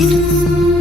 Música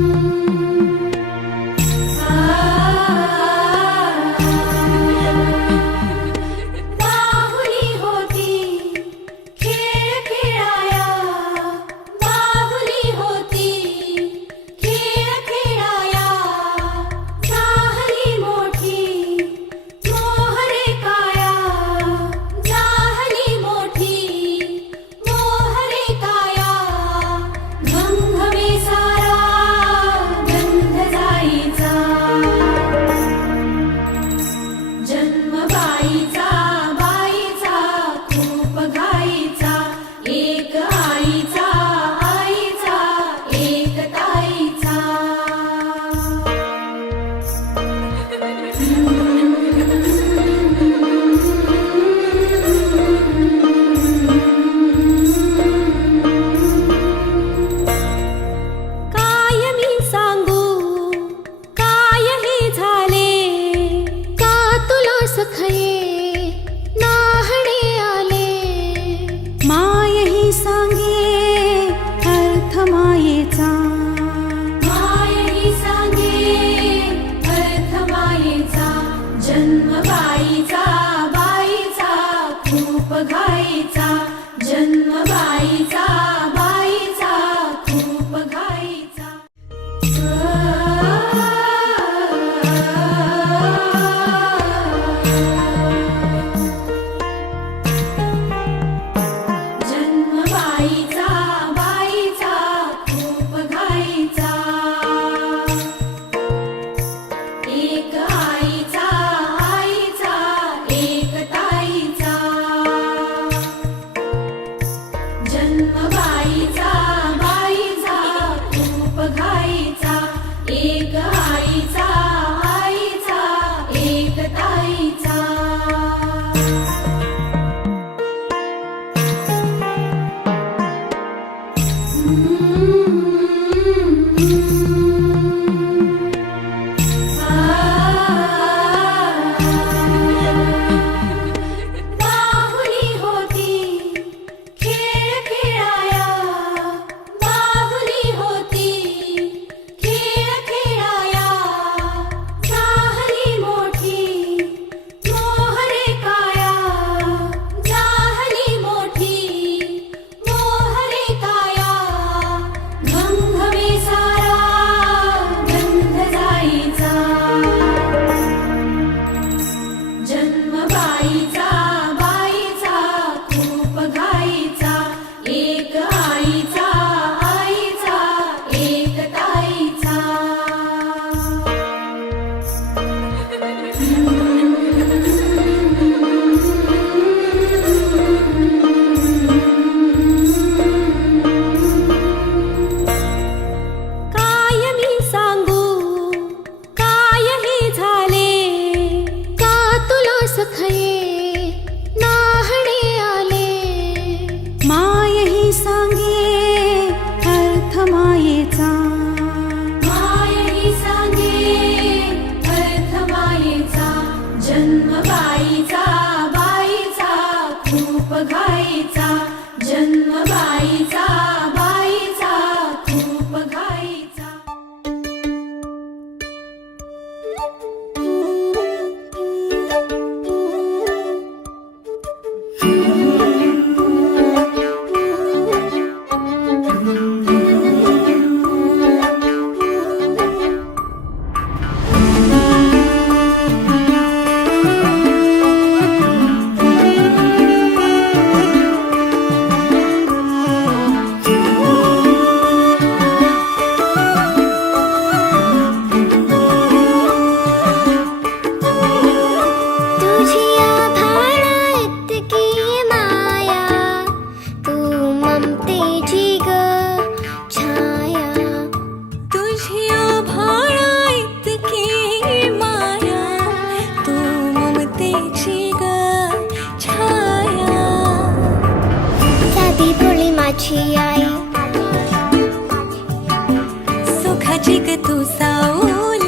सुखाची ग तू साऊ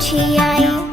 去爱。